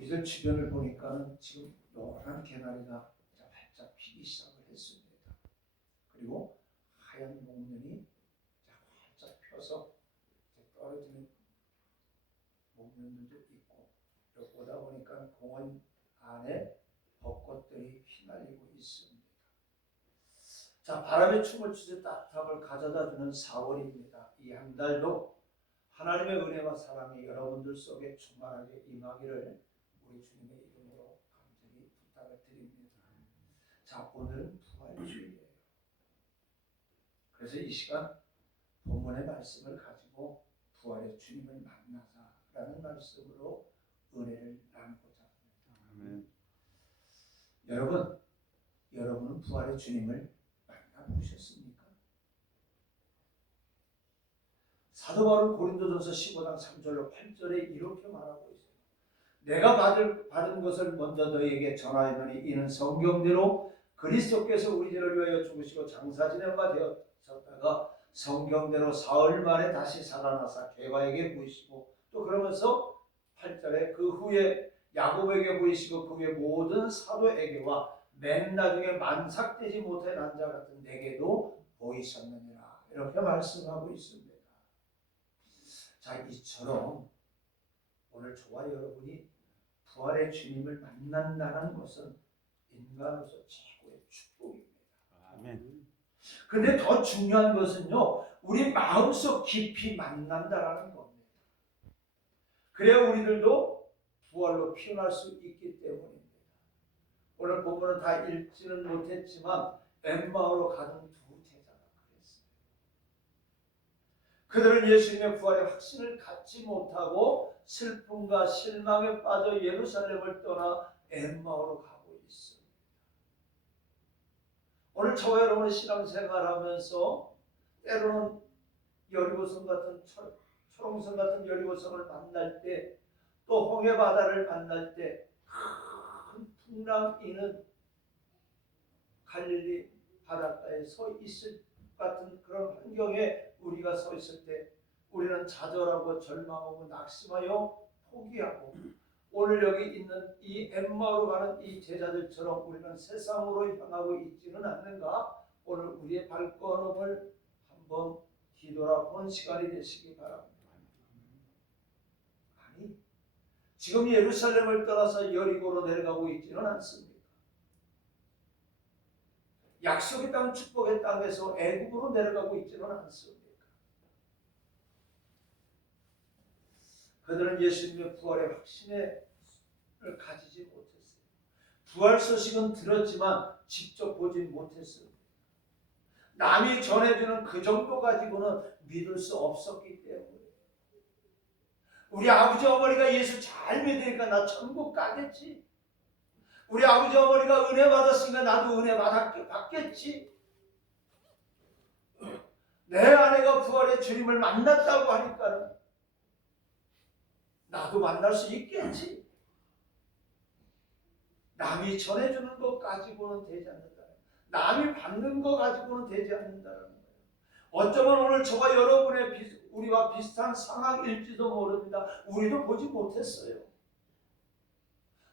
우리들 주변을 보니까는 지금 노란 개나리가 활짝 피기 시작을 했습니다. 그리고 하얀 목련이 활짝 펴서 떨어지는 목련들도 있고, 보다 보니까 공원 안에 벚꽃들이 휘날리고 있습니다. 자, 바람의 춤을 추듯 따뜻함을 가져다주는 4월입니다. 이 한 달도 하나님의 은혜와 사랑이 여러분들 속에 충만하게 임하기를 우리 주님의 이름으로 간절히 부탁을 드립니다. 자, 오늘은 부활주일이에요. 그래서 이 시간 본문의 말씀을 가지고 부활의 주님을 만나자라는 말씀으로 은혜를 나누고자 합니다. 여러분은 부활의 주님을 만나보셨습니까? 사도 바울은 고린도전서 15장 3절로 8절에 이렇게 말하고 있어요. 내가 받은 것을 먼저 너희에게 전하였노니 이는 성경대로 그리스도께서 우리 죄를 위하여 죽으시고 장사 지낸 바 되었다가 성경대로 사흘 만에 다시 살아나사 개바에게 보이시고, 또 그러면서 8절에 그 후에 야곱에게 보이시고 그 후에 모든 사도에게와 맨 나중에 만삭되지 못한 자 같은 내게도 보이셨느니라, 이렇게 말씀하고 있습니다. 자, 이처럼 오늘 저와 여러분이 부활의 주님을 만난다는 것은 인간으로서 최고의 축복입니다. 아멘. 근데 더 중요한 것은요, 우리 마음속 깊이 만난다라는 겁니다. 그래야 우리들도 부활로 피어날 수 있기 때문입니다. 오늘 본문은 다 읽지는 못했지만 엠마오로 가던 두 제자가 그랬어요. 그들은 예수님의 부활의 확신을 갖지 못하고 슬픔과 실망에 빠져 예루살렘을 떠나 엠마오로 가고 있습니다. 오늘 저와 여러분의 신앙생활하면서 때로는 여리고성 같은 초롱성 같은 여리고성을 만날 때, 또 홍해 바다를 만날 때, 큰 풍랑 이는 갈릴리 바닷가에 서 있을 같은 그런 환경에 우리가 서 있을 때 우리는 좌절하고 절망하고 낙심하여 포기하고, 오늘 여기 있는 이 엠마오로 가는 이 제자들처럼 우리는 세상으로 향하고 있지는 않는가? 오늘 우리의 발걸음을 한번 뒤돌아보는 시간이 되시기 바랍니다. 아니, 지금 예루살렘을 떠나서 여리고로 내려가고 있지는 않습니다. 약속의 땅, 축복의 땅에서 애굽으로 내려가고 있지는 않습니다. 그들은 예수님의 부활의 확신을 가지지 못했어요. 부활 소식은 들었지만 직접 보지 못했습니다. 남이 전해주는 그 정도 가지고는 믿을 수 없었기 때문에, 우리 아버지 어머니가 예수 잘 믿으니까 나 천국 가겠지, 우리 아버지 어머니가 은혜 받았으니까 나도 은혜 받겠지, 내 아내가 부활의 주님을 만났다고 하니까 나도 만날 수 있겠지, 남이 전해주는 것 가지고는 되지 않는다, 남이 받는 것 가지고는 되지 않는다는 거예요. 어쩌면 오늘 저와 여러분의 우리와 비슷한 상황일지도 모릅니다. 우리도 보지 못했어요.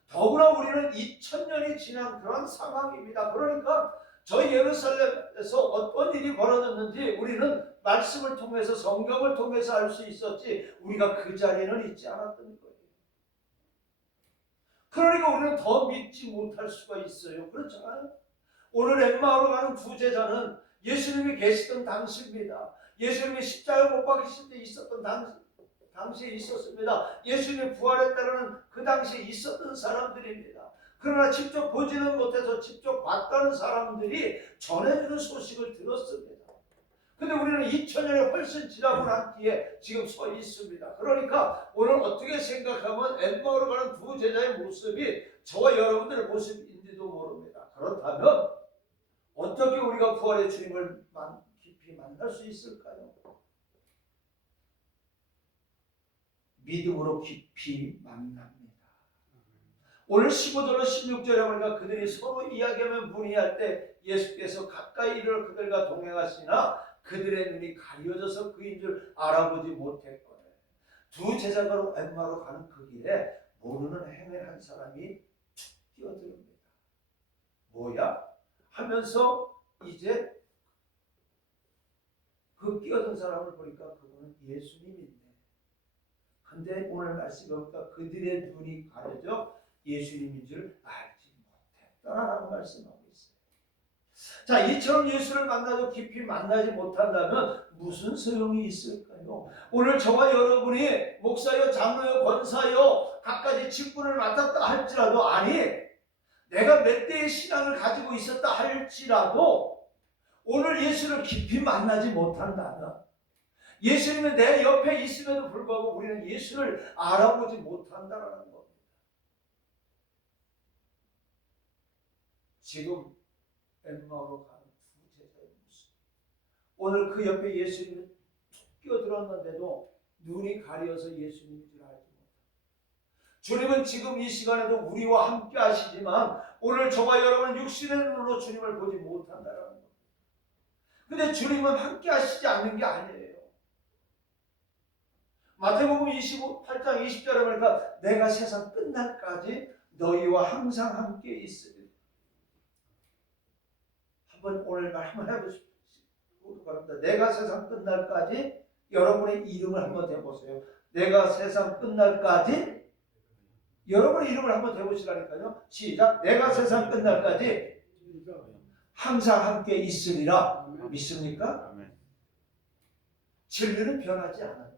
더구나 우리는 2000년이 지난 그런 상황입니다. 그러니까 저희 예루살렘에서 어떤 일이 벌어졌는지 우리는 말씀을 통해서, 성경을 통해서 알 수 있었지, 우리가 그 자리에는 있지 않았던 거예요. 그러니까 우리는 더 믿지 못할 수가 있어요. 그렇잖아요. 오늘 엠마오로 가는 두 제자는 예수님이 계시던 당시입니다. 예수님이 십자가에 못 박히실 때 있었던 당시에 있었습니다. 예수님이 부활했다는 그 당시에 있었던 사람들입니다. 그러나 직접 보지는 못해서 직접 봤다는 사람들이 전해주는 소식을 들었습니다. 근데 우리는 2000년이 훨씬 지나고 난 뒤에 지금 서 있습니다. 그러니까 오늘 어떻게 생각하면 엠마오로 가는 두 제자의 모습이 저와 여러분들의 모습인지도 모릅니다. 그렇다면 어떻게 우리가 부활의 주님을 깊이 만날 수 있을까요? 믿음으로 깊이 만납니다. 오늘 15절로 16절에 보니까 그들이 서로 이야기하며 문의할 때 예수께서 가까이 이르러 그들과 동행하시나 그들의 눈이 가려져서 그인 줄 알아보지 못했거늘. 두 제자가 엠마오로 가는 그 길에 모르는 행을 한 사람이 뛰어듭니다. 뭐야? 하면서 이제 그 끼어든 사람을 보니까 그분은 예수님인데, 근데 오늘 말씀이 보니까 그들의 눈이 가려져 예수님인 줄 알지 못했다라고 말씀하고 있어요. 자, 이처럼 예수를 만나도 깊이 만나지 못한다면 무슨 소용이 있을까요? 오늘 저와 여러분이 목사요, 장로요, 권사요 각가지 직분을 맡았다 할지라도, 아니 내가 몇 대의 신앙을 가지고 있었다 할지라도 오늘 예수를 깊이 만나지 못한다면, 예수님은 내 옆에 있음에도 불구하고 우리는 예수를 알아보지 못한다는 겁니다. 지금 엠마오로 가는 두 제자의 모습, 오늘 그 옆에 예수님이 툭 끼어들었는데도 눈이 가려서 예수님인 줄 알지 못합니다. 주님은 지금 이 시간에도 우리와 함께 하시지만 오늘 저와 여러분은 육신의 눈으로 주님을 보지 못한다는 겁니다. 근데 주님은 함께 하시지 않는 게 아니에요. 마태복음 28장 20절에 보니까 내가 세상 끝날까지 너희와 항상 함께 있으리. 한번 오늘 말 한번 해보시고 바랍니다. 내가 세상 끝날까지, 여러분의 이름을 한번 대보세요. 내가 세상 끝날까지, 여러분의 이름을 한번 대보시라니까요. 시작. 내가 세상 끝날까지 항상 함께 있으리라. 믿습니까? 진리는 변하지 않아요.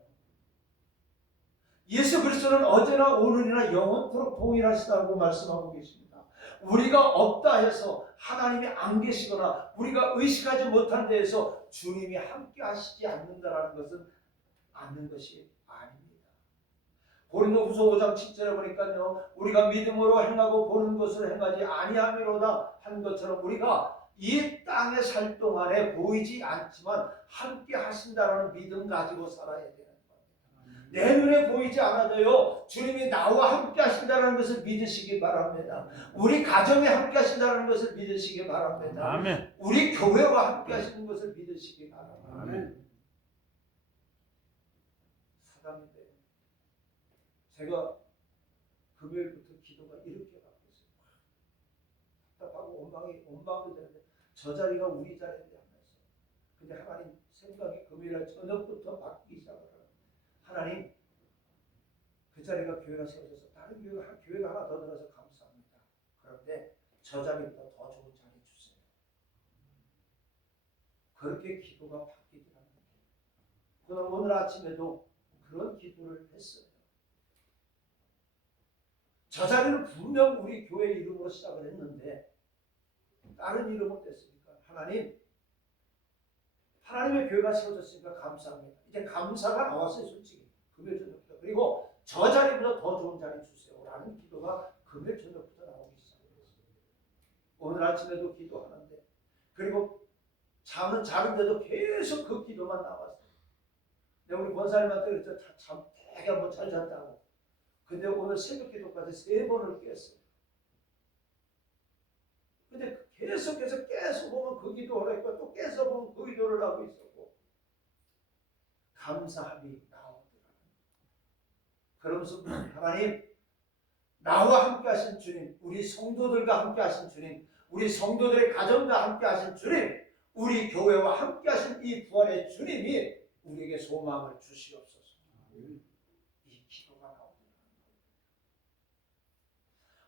예수 그리스도는 어제나 오늘이나 영원토록 동일하시다고 말씀하고 계십니다. 우리가 없다 해서 하나님이 안 계시거나 우리가 의식하지 못한 데에서 주님이 함께 하시지 않는다는 것은 않는 것이 아닙니다. 고린도후서 5장 7절에 보니까요, 우리가 믿음으로 행하고 보는 것을 행하지 아니함이로다 한 것처럼 우리가 이 땅에 살 동안에 보이지 않지만 함께 하신다라는 믿음 가지고 살아야 돼요. 내 눈에 보이지 않아도요, 주님이 나와 함께 하신다는 것을 믿으시기 바랍니다. 우리 가정에 함께 하신다는 것을 믿으시기 바랍니다. 아멘. 우리 교회와 함께 하시는 것을 믿으시기 바랍니다. 아멘. 사담인데 제가 금요일부터 기도가 이렇게 바뀌었어요. 답답하고 원망이 되는데 저 자리가 우리 자리인데 하면서, 근데 하나님 생각이 금요일 저녁부터 바뀌기 시작하더라고요. 하나님, 그 자리가 교회가 세워져서 다른 교회가 하나 더 들어서 감사합니다. 그런데 저 자리보다 더 좋은 자리 주세요. 그렇게 기도가 바뀌게 합니다. 그럼 오늘 아침에도 그런 기도를 했어요. 저 자리는 분명 우리 교회 이름으로 시작을 했는데 다른 이름은 됐으니까 하나님의 교회가 세워졌으니까 감사합니다. 이제 감사가 나왔어요, 솔직히. 금요일 저녁부터. 그리고 저 자리보다 더 좋은 자리 주세요라는 기도가 금요일 저녁부터 나오기 시작했어요. 오늘 아침에도 기도하는데, 그리고 잠은 자는데도 계속 그 기도만 나왔어요. 내가 우리 권사님한테 그랬죠. 잠 되게 한번 잘 잤다고. 근데 오늘 새벽 기도까지 3번을 깼어요. 근데 계속해서 깨서 보면 그 기도를 했고 또 깨서 보면 그 기도를 하고 있었고, 감사함이 나오더라고요. 그러면서 하나님, 나와 함께 하신 주님, 우리 성도들과 함께 하신 주님, 우리 성도들의 가정과 함께 하신 주님, 우리 교회와 함께 하신 이 부활의 주님이 우리에게 소망을 주시옵소서. 이 기도가 나옵니다.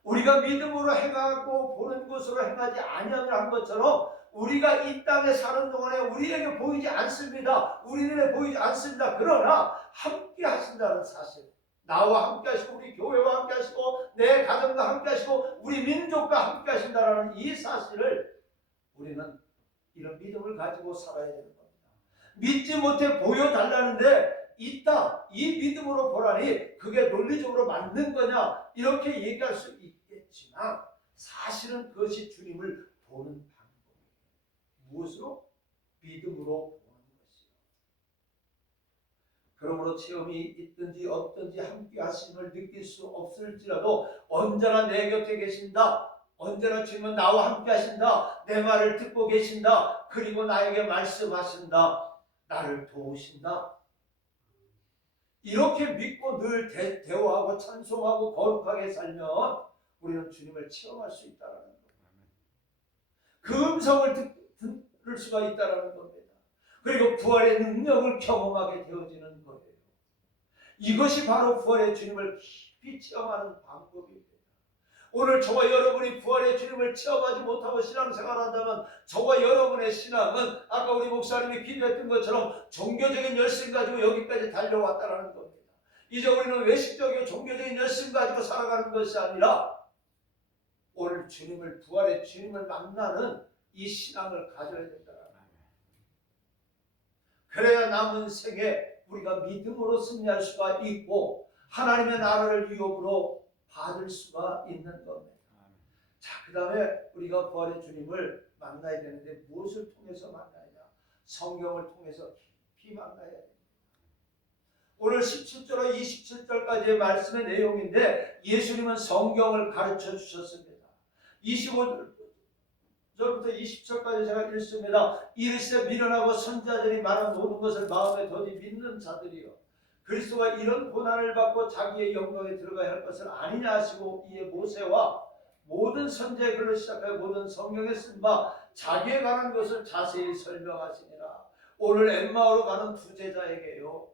우리가 믿음으로 행하고 보는 것으로 행하지 아니함을 한 것처럼 우리가 이 땅에 사는 동안에 우리에게 보이지 않습니다. 우리 눈에 보이지 않습니다. 그러나 함께 하신다는 사실, 나와 함께 하시고 우리 교회와 함께 하시고 내 가정과 함께 하시고 우리 민족과 함께 하신다는 이 사실을 우리는 이런 믿음을 가지고 살아야 되는 겁니다. 믿지 못해 보여달라는데 있다, 이 믿음으로 보라니 그게 논리적으로 맞는 거냐 이렇게 얘기할 수 있겠지만 사실은 그것이 주님을 보는 방법이에요. 무엇으로? 믿음으로 보는 것이요. 그러므로 체험이 있든지 없든지 함께 하심을 느낄 수 없을지라도 언제나 내 곁에 계신다. 언제나 주님은 나와 함께 하신다. 내 말을 듣고 계신다. 그리고 나에게 말씀하신다. 나를 도우신다. 이렇게 믿고 늘 대화하고 찬송하고 거룩하게 살면 우리는 주님을 체험할 수 있다는 겁니다. 그 음성을 들을 수가 있다는 겁니다. 그리고 부활의 능력을 경험하게 되어지는 거예요. 이것이 바로 부활의 주님을 깊이 체험하는 방법입니다. 오늘 저와 여러분이 부활의 주님을 체험하지 못하고 신앙생활한다면 저와 여러분의 신앙은 아까 우리 목사님이 기도했던 것처럼 종교적인 열심 가지고 여기까지 달려왔다는 겁니다. 이제 우리는 외식적이고 종교적인 열심 가지고 살아가는 것이 아니라 오늘 주님을, 부활의 주님을 만나는 이 신앙을 가져야 된다는 거예요. 그래야 남은 생에 우리가 믿음으로 승리할 수가 있고 하나님의 나라를 유업으로 받을 수가 있는 겁니다. 자, 그 다음에 우리가 부활의 주님을 만나야 되는데 무엇을 통해서 만나냐? 성경을 통해서 깊이 만나야 됩니다. 오늘 17절로 27절까지의 말씀의 내용인데 예수님은 성경을 가르쳐 주셨습니다. 25절부터 20절까지 제가 읽습니다. 이르시되 미련하고 선자들이 말한 모든 것을 마음에 더디 믿는 자들이여 그리스도가 이런 고난을 받고 자기의 영광에 들어가야 할 것을 아니냐 하시고 이에 모세와 모든 선지자의 글로 시작하여 모든 성경에 쓴 바 자기에 관한 것을 자세히 설명하시니라. 오늘 엠마오로 가는 두 제자에게요.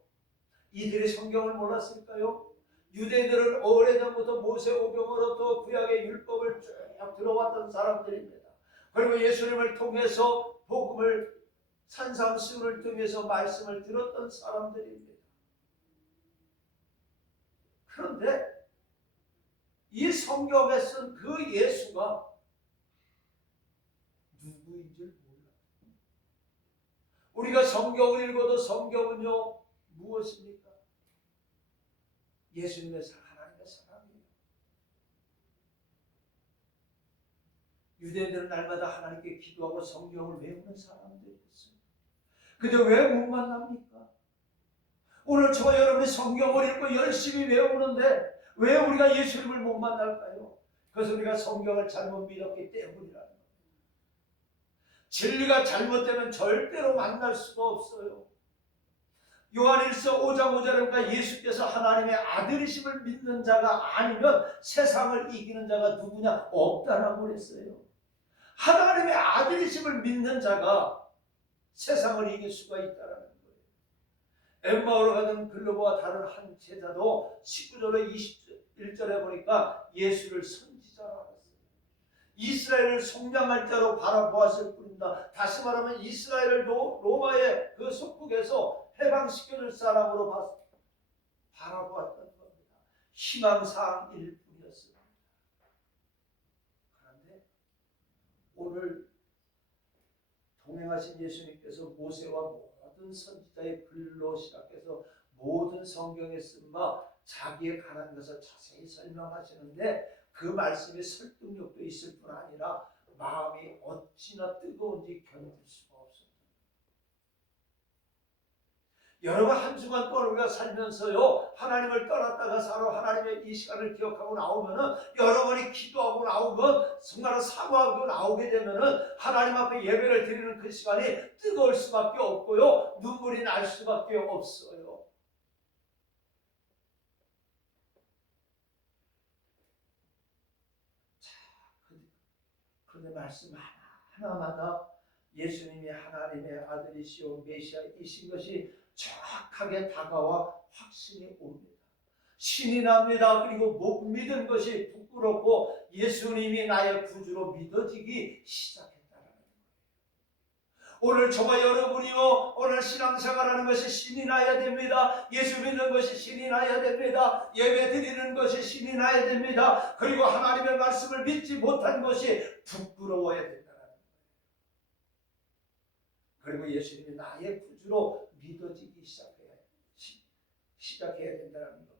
이들이 성경을 몰랐을까요? 유대인들은 오래전부터 모세 오경으로부터 구약의 율법을 쭉 들어왔던 사람들입니다. 그리고 예수님을 통해서 복음을 산상수훈을 통해서 말씀을 들었던 사람들입니다. 그런데 이 성경에 쓴 그 예수가 누구인 줄 몰라요. 우리가 성경을 읽어도 성경은요 무엇입니까? 예수님의 하나님의 사랑이에요. 유대인들은 날마다 하나님께 기도하고 성경을 외우는 사람들이었어요. 근데 왜 못 만납니까? 오늘 저와 여러분이 성경을 읽고 열심히 외우는데 왜 우리가 예수님을 못 만날까요? 그것은 우리가 성경을 잘못 믿었기 때문이라는 겁니다. 진리가 잘못되면 절대로 만날 수가 없어요. 요한일서 5장 5절에 보니까 예수께서 하나님의 아들이심을 믿는 자가 아니면 세상을 이기는 자가 누구냐? 없다라고 그랬어요. 하나님의 아들이심을 믿는 자가 세상을 이길 수가 있다라는 거예요. 엠마오로 가던 글로바와 다른 한 제자도 19절에 21절에 보니까 예수를 선지자라고 했어요. 이스라엘을 속량할 자로 바라보았을 뿐입니다. 다시 말하면 이스라엘을 로마의 그 속국에서 해방시켜줄 사람으로 바라보았던 겁니다. 희망사항일 뿐이었습니다. 그런데 오늘 동행하신 예수님께서 모세와 모든 선지자의 글로 시작해서 모든 성경에 쓴 바 자기에 관한 것을 자세히 설명하시는데 그 말씀에 설득력도 있을 뿐 아니라 마음이 어찌나 뜨거운지 견딜 수가 없습니다. 여러분 한순간 동안 우리가 살면서요 하나님을 떠났다가 서로 하나님의 이 시간을 기억하고 나오면은 여러분이 기도하고 나오면 정말 사모하고 나오게 되면은 하나님 앞에 예배를 드리는 그 시간이 뜨거울 수밖에 없고요 눈물이 날 수밖에 없어요. 자, 그런데 말씀 하나마다 예수님이 하나님의 아들이시오 메시아이신 것이 정확하게 다가와 확신이 옵니다. 신이 납니다. 그리고 못 믿은 것이 부끄럽고 예수님이 나의 구주로 믿어지기 시작했다는 거예요. 오늘 저와 여러분이요 오늘 신앙생활하는 것이 신이 나야 됩니다. 예수 믿는 것이 신이 나야 됩니다. 예배 드리는 것이 신이 나야 됩니다. 그리고 하나님의 말씀을 믿지 못한 것이 부끄러워야 된다는 거예요. 그리고 예수님이 나의 구주로 믿어지기 시작해야 된다는 겁니다.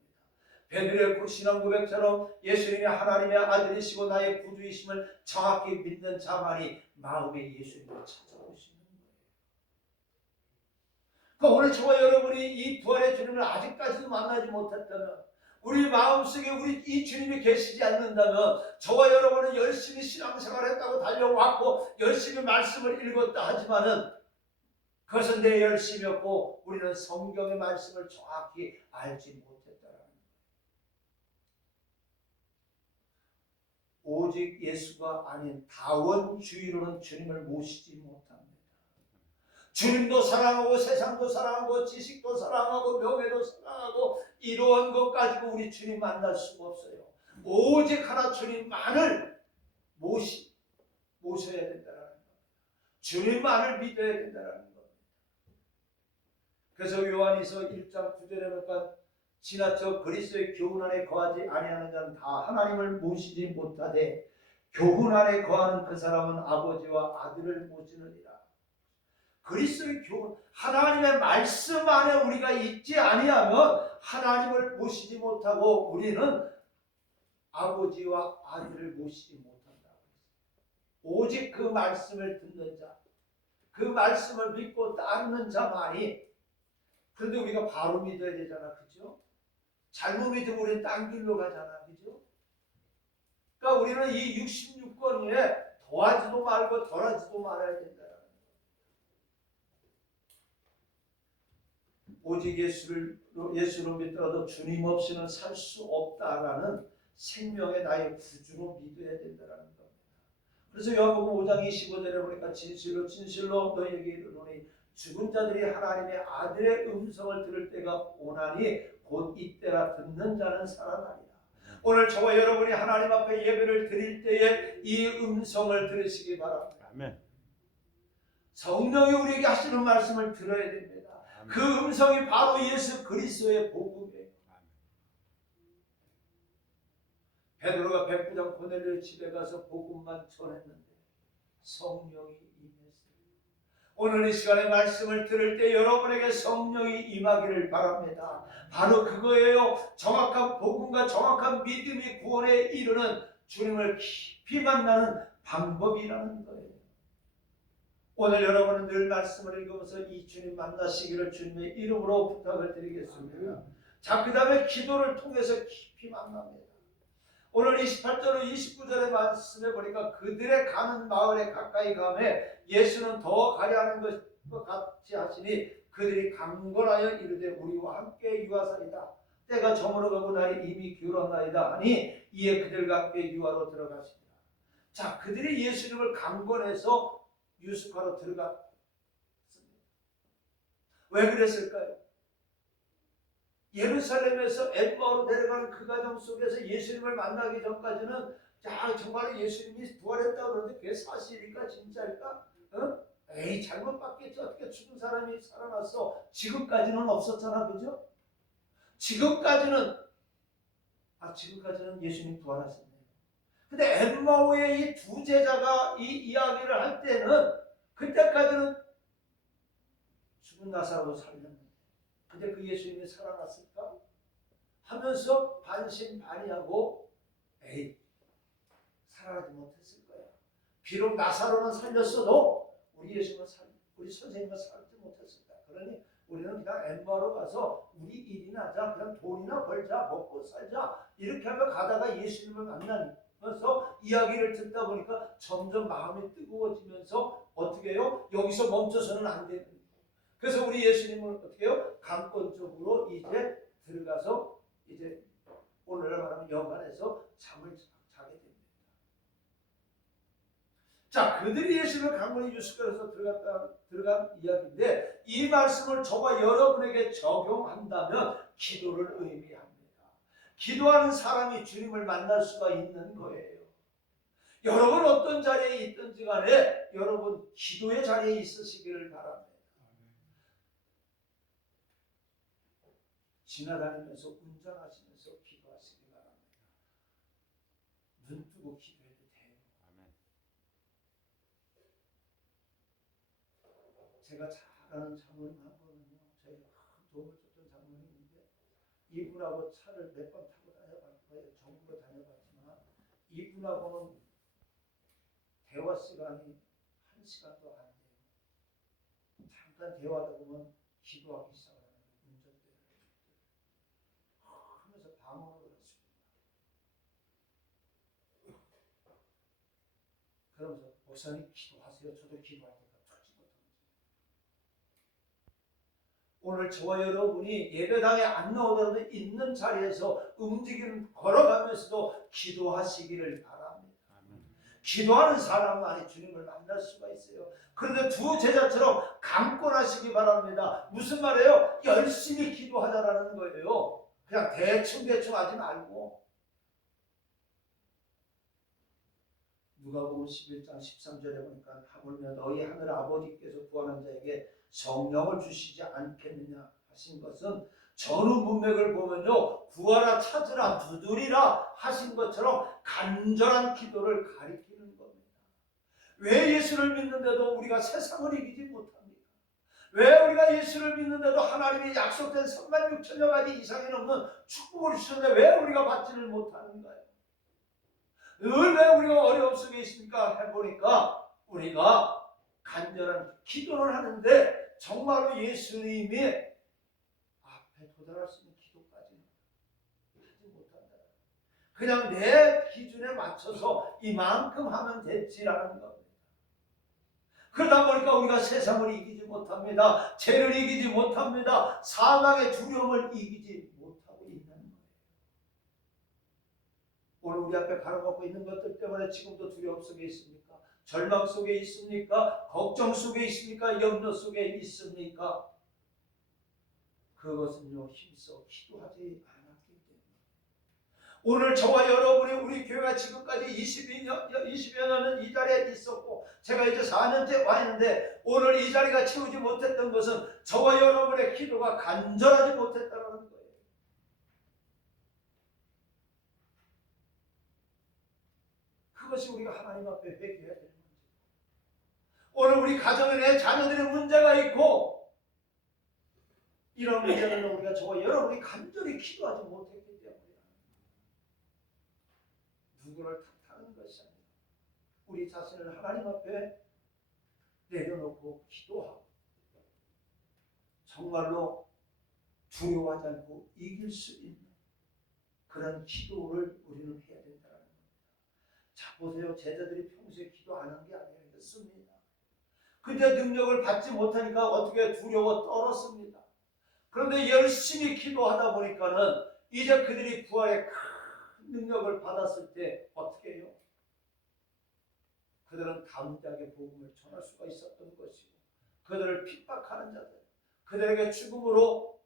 베드로의 신앙 고백처럼 예수님이 하나님의 아들이시고 나의 구주이심을 정확히 믿는 자만이 마음에 예수님을 찾아올 수 있는 거예요. 그러니까 오늘 저와 여러분이 이 부활의 주님을 아직까지도 만나지 못했다면 우리 마음속에 우리 이 주님이 계시지 않는다면 저와 여러분은 열심히 신앙생활했다고 달려왔고 열심히 말씀을 읽었다 하지만은 그것은 내 열심이었고 우리는 성경의 말씀을 정확히 알지 못했다라는 거예요. 오직 예수가 아닌 다원주의로는 주님을 모시지 못합니다. 주님도 사랑하고 세상도 사랑하고 지식도 사랑하고 명예도 사랑하고 이러한 것 가지고 우리 주님 만날 수가 없어요. 오직 하나 주님만을 모셔야 된다는 겁니다. 주님만을 믿어야 된다는 겁니다. 그래서 요한이서 1장 9절에 보니까 지나쳐 그리스도의 교훈 안에 거하지 아니하는 자는 다 하나님을 모시지 못하되 교훈 안에 거하는 그 사람은 아버지와 아들을 모시느니라. 그리스도의 교훈, 하나님의 말씀 안에 우리가 있지 아니하면 하나님을 모시지 못하고 우리는 아버지와 아들을 모시지 못한다. 오직 그 말씀을 듣는 자, 그 말씀을 믿고 따르는 자만이. 그런데 우리가 바로 믿어야 되잖아, 그죠? 잘못 믿으면 우리는 딴 길로 가잖아, 그죠? 그러니까 우리는 이 66권에 더하지도 말고 덜하지도 말아야 된다. 오직 예수를 믿더라도 주님 없이는 살 수 없다라는 생명의 나의 구주로 믿어야 된다는 겁니다. 그래서 요한복음 5장 25절에 보니까 진실로 진실로 너희에게 이르노니 죽은 자들이 하나님의 아들의 음성을 들을 때가 오나니 곧 이때라 듣는 자는 살아나리라. 오늘 저와 여러분이 하나님 앞에 예배를 드릴 때에 이 음성을 들으시기 바랍니다. 아멘. 성령이 우리에게 하시는 말씀을 들어야 됩니다. 아멘. 그 음성이 바로 예수 그리스도의 복음이에요. 베드로가 백부장 고넬료의 집에 가서 복음만 전했는데 성령이 임했어요. 오늘 이 시간에 말씀을 들을 때 여러분에게 성령이 임하기를 바랍니다. 바로 그거예요. 정확한 복음과 정확한 믿음이 구원에 이르는 주님을 깊이 만나는 방법이라는 거예요. 오늘 여러분은 늘 말씀을 읽으면서 이 주님 만나시기를 주님의 이름으로 부탁을 드리겠습니다. 자, 그 다음에 기도를 통해서 깊이 만납니다. 오늘 28절로 29절의 말씀에 보니까 그들의 가는 마을에 가까이 가매 예수는 더 가려 하는 것 같이 하시니 그들이 강건하여 이르되 우리와 함께 유하사이다. 때가 저물어 가고 날이 이미 기울었나이다 하니 이에 그들과 함께 유하로 들어가십니다. 자, 그들이 예수님을 강건해서 유숙하러 들어갔습니다. 왜 그랬을까요? 예루살렘에서 엠마오로 내려가는 그 과정 속에서 예수님을 만나기 전까지는 정말 예수님이 부활했다고 그러는데 그게 사실일까 진짜일까? 에이 잘못 봤겠지. 어떻게 죽은 사람이 살아났어. 지금까지는 없었잖아, 그죠? 지금까지는 예수님 부활하셨네요. 근데 엠마오의 이 두 제자가 이 이야기를 할 때는 그때까지는 죽은 나사로 살렸는데 근데 그 예수님이 살아났을까? 하면서 반신반의하고 에이 살아나지 못했을 거야. 비록 나사로는 살렸어도 우리 선생님은 살지 못했을 거야. 그러니 우리는 그냥 엠마오로 가서 우리 일이나 하자. 그냥 돈이나 벌자. 먹고 살자. 이렇게 하며 가다가 예수님을 만나면서 이야기를 듣다 보니까 점점 마음이 뜨거워지면서 어떻게 해요? 여기서 멈춰서는 안 되는 거예요. 그래서 우리 예수님은 어떻게 해요? 강권적으로 이제 들어가서 이제 오늘날 말하면 여관에서 잠을 자게 됩니다. 자, 그들이 예수님을 강건히 유숙해서 들어간 이야기인데 이 말씀을 저와 여러분에게 적용한다면 기도를 의미합니다. 기도하는 사람이 주님을 만날 수가 있는 거예요. 여러분 어떤 자리에 있든지 간에 여러분 기도의 자리에 있으시기를 바랍니다. 지나다니면서 운전하시면서 기도하시기 바랍니다. 눈 뜨고 기도해도 돼요. 제가 잘 아는 장모님 한 분은요, 저희가 도움을 줬던 장모님이 있는데 이분하고 차를 몇 번 타고 다녀봤고요. 전국으로 다녀봤지만 이분하고는 대화 시간이 1시간도 안 돼요. 잠깐 대화하다 보면 기도하기 시작합니다. 운전대를 하면서 방언을 했습니다. 그러면서 목사님 기도하세요. 저도 기도할 테니까 터지 못합니다. 오늘 저와 여러분이 예배당에 안 나오더라도 있는 자리에서 움직이는 걸어가면서도 기도하시기를 바랍니다. 기도하는 사람만이 주님을 만날 수가 있어요. 그런데 두 제자처럼 강권하시기 바랍니다. 무슨 말이에요? 열심히 기도하자라는 거예요. 그냥 대충 하지 말고. 누가복음 11장 13절에 보니까 하물며 너희 하늘 아버지께서 구하는 자에게 성령을 주시지 않겠느냐 하신 것은 전후 문맥을 보면요, 구하라 찾으라 두드리라 하신 것처럼 간절한 기도를 가리키는 겁니다. 왜 예수를 믿는데도 우리가 세상을 이기지 못합니까? 왜 우리가 예수를 믿는데도 하나님이 약속된 36,000여 가지 이상이 넘는 축복을 주셨는데 왜 우리가 받지를 못하는가요? 늘 왜 우리가 어려움 속에 있습니까? 해보니까 우리가 간절한 기도를 하는데 정말로 예수님이 앞에 도달할 수 있는 기도까지는 하지 못한다. 그냥 내 기준에 맞춰서 이만큼 하면 됐지라는 겁니다. 그러다 보니까 우리가 세상을 이기지 못합니다. 죄를 이기지 못합니다. 사망의 두려움을 이기지 못하고 있는 거예요. 오늘 우리 앞에 가로막고 있는 것들 때문에 지금도 두려움 속에 있습니까? 절망 속에 있습니까? 걱정 속에 있습니까? 염려 속에 있습니까? 그것은요, 힘써 기도하지 않았기 때문에. 오늘 저와 여러분이 우리 교회가 지금까지 20여 년은 이 자리에 있었고 제가 이제 4년째 와 있는데 오늘 이 자리가 채우지 못했던 것은 저와 여러분의 기도가 간절하지 못했다는 거예요. 그것이 우리가 하나님 앞에 회개해야 되는 문제예요. 오늘 우리 가정에 내 자녀들의 문제가 있고 이런 문제는 우리가 저와 여러분이 간절히 기도하지 못했기 때문에 누구를 탓하는 것이 아니라 우리 자신을 하나님 앞에 내려놓고 기도하고 정말로 두려워하지 않고 이길 수 있는 그런 기도를 우리는 해야 된다는 겁니다. 자, 보세요. 제자들이 평소에 기도 안 한 게 아니었습니다. 근데 능력을 받지 못하니까 어떻게 두려워 떨었습니다. 그런데 열심히 기도하다 보니까는 이제 그들이 부활의 큰 능력을 받았을 때 어떻게 해요? 그들은 담대하게 복음을 전할 수가 있었던 것이고 그들을 핍박하는 자들, 그들에게 죽음으로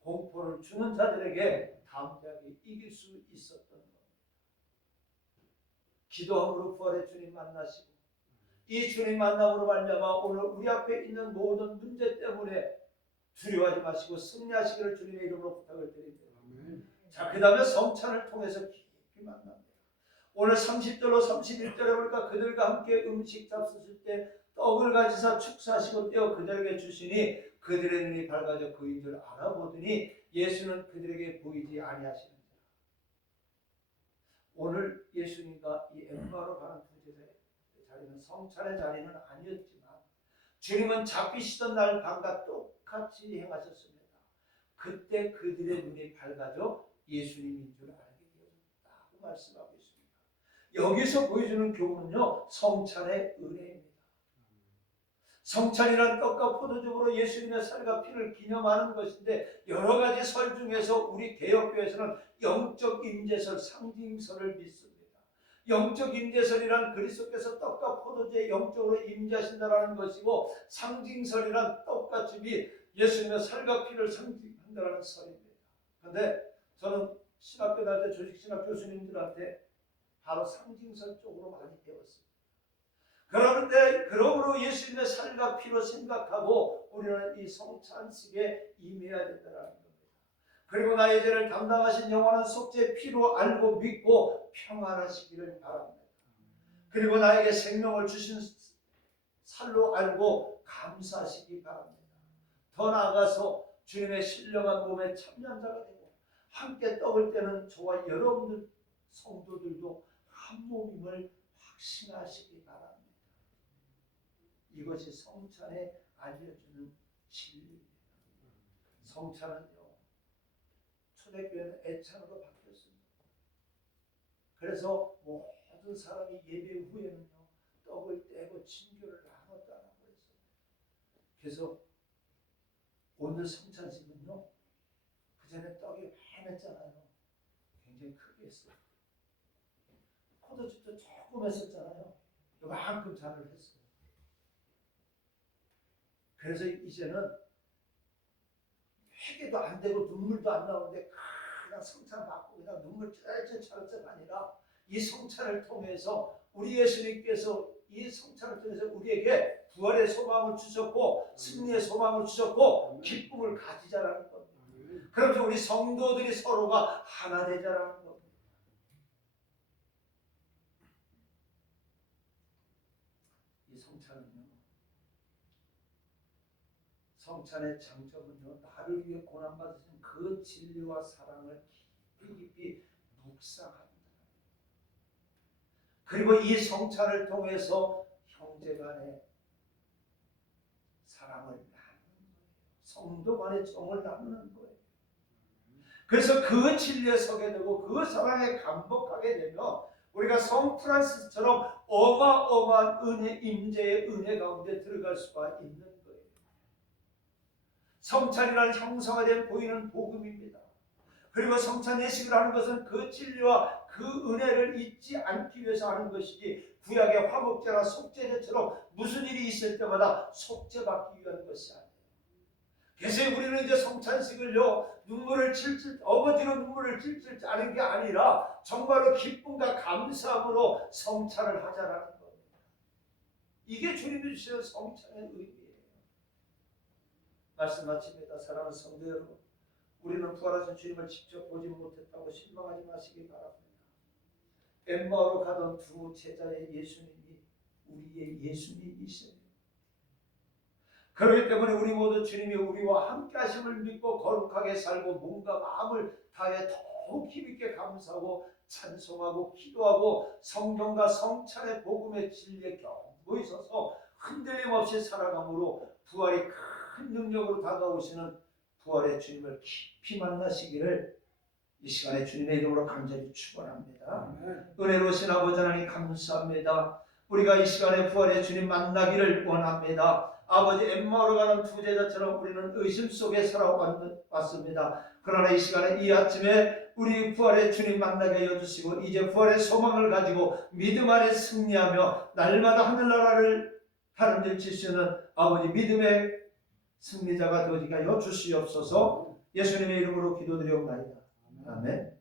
공포를 주는 자들에게 담대하게 이길 수 있었던 겁니다. 기도함으로 부활의 주님 만나시고 이 주님 만남으로 말미암아 오늘 우리 앞에 있는 모든 문제 때문에 두려워하지 마시고 승리하시기를 주님의 이름으로 부탁을 드립니다. 자, 그 다음에 성찬을 통해서 깊이 만납니다. 오늘 30절로 31절에 보니까 그들과 함께 음식 잡수실 때 떡을 가지사 축사하시고 떼어 그들에게 주시니 그들의 눈이 밝아져 그인 줄 알아보더니 예수는 그들에게 보이지 아니하시는 자. 오늘 예수님과 이 엠마오로 가는 두 제자의 자리는 성찬의 자리는 아니었지만 주님은 잡히시던 날 밤과 똑같이 행하셨습니다. 그때 그들의 눈이 밝아져 예수님인 줄 알게 되었다고 말씀하고 있습니다. 여기서 보여주는 교훈은요, 성찬의 은혜입니다. 성찬이란 떡과 포도즙으로 예수님의 살과 피를 기념하는 것인데 여러 가지 설 중에서 우리 개혁교회에서는 영적 임재설, 상징설을 믿습니다. 영적 임재설이란 그리스도께서 떡과 포도주에 영적으로 임재하신다는 것이고 상징설이란 떡과 즙이 예수님의 살과 피를 상징한다는 설입니다. 그런데 저는 신학교 다닐 때 조직신학 교수님들한테 바로 상징설 쪽으로 많이 배웠습니다. 그런데 그러므로 예수님의 살과 피로 생각하고 우리는 이 성찬식에 임해야 된다는 겁니다. 그리고 나의 죄를 담당하신 영원한 속죄 피로 알고 믿고 평안하시기를 바랍니다. 그리고 나에게 생명을 주신 살로 알고 감사하시기 바랍니다. 더 나아가서 주님의 신령한 몸에 참여자가 되고 함께 떡을 떼는 저와 여러분들 성도들도 한 몸임을 확신하시기 바랍니다. 이것이 성찬에 알려주는 진리입니다. 성찬은요, 초대교회는 애찬으로 바뀌었습니다. 그래서 모든 사람이 예배 후에는요, 떡을 떼고 친교를 나눴다라고 했습니다. 그래서 오늘 성찬식은요, 그 전에 떡이 많이 했잖아요. 굉장히 크게 했어요. 포도즙도 조금 했었잖아요. 요만큼 잔을 했어요. 그래서 이제는 회개도 안 되고 눈물도 안 나오는데 그냥 성찬 받고 그냥 눈물 쩔쩔쩔쩔 아니라 이 성찬을 통해서 우리 예수님께서 이 성찬을 통해서 우리에게 부활의 소망을 주셨고 승리의 소망을 주셨고 기쁨을 가지자라는 겁니다. 그러면서 우리 성도들이 서로가 하나 되자라는 겁니다. 이 성찬의 장점은요, 나를 위해 고난받으신 그 진리와 사랑을 깊이 묵상합니다. 그리고 이 성찬을 통해서 형제간의 사랑을 나누는 거예요. 성도 간의 정을 나누는 거예요. 그래서 그 진리에 서게 되고 그 사랑에 감복하게 되면 우리가 성 프란시스처럼 어마어마한 은혜, 임재의 은혜 가운데 들어갈 수가 있는 거예요. 성찬이라는 형상화된 보이는 복음입니다. 그리고 성찬 예식을 하는 것은 그 진리와 그 은혜를 잊지 않기 위해서 하는 것이지 구약의 화목제나 속죄제처럼 무슨 일이 있을 때마다 속죄받기 위한 것이 아니에요. 그래서 우리는 이제 성찬식을요, 눈물을 찔찔, 어거지로 눈물을 찔찔 짜는 게 아니라 정말로 기쁨과 감사함으로 성찬을 하자라는 겁니다. 이게 주님이 주시는 성찬의 의미예요. 말씀 마칩니다. 사랑하는 성도 여러분, 우리는 부활하신 주님을 직접 보지 못했다고 실망하지 마시기 바랍니다. 엠마오로 가던 두 제자의 예수님이 우리의 예수님이세요. 그렇기 때문에 우리 모두 주님이 우리와 함께 하심을 믿고 거룩하게 살고 몸과 마음을 다해 더욱 힘있게 감사하고 찬송하고 기도하고 성경과 성찬의 복음의 진리에 견고히 서서 흔들림 없이 살아감으로 부활이 큰 능력으로 다가오시는 부활의 주님을 깊이 만나시기를 이 시간에 주님의 이름으로 간절히 축원합니다. 은혜로우신 아버지 하나님 감사합니다. 우리가 이 시간에 부활의 주님 만나기를 원합니다. 아버지 엠마오로 가는 두 제자처럼 우리는 의심 속에 살아왔습니다. 그러나 이 시간에 이 아침에 우리 부활의 주님 만나게 해주시고 이제 부활의 소망을 가지고 믿음 안에 승리하며 날마다 하늘나라를 다름질 수 있는 아버지 믿음의 승리자가 되어지게 하여 주시옵소서. 예수님의 이름으로 기도드리옵나이다. 아멘.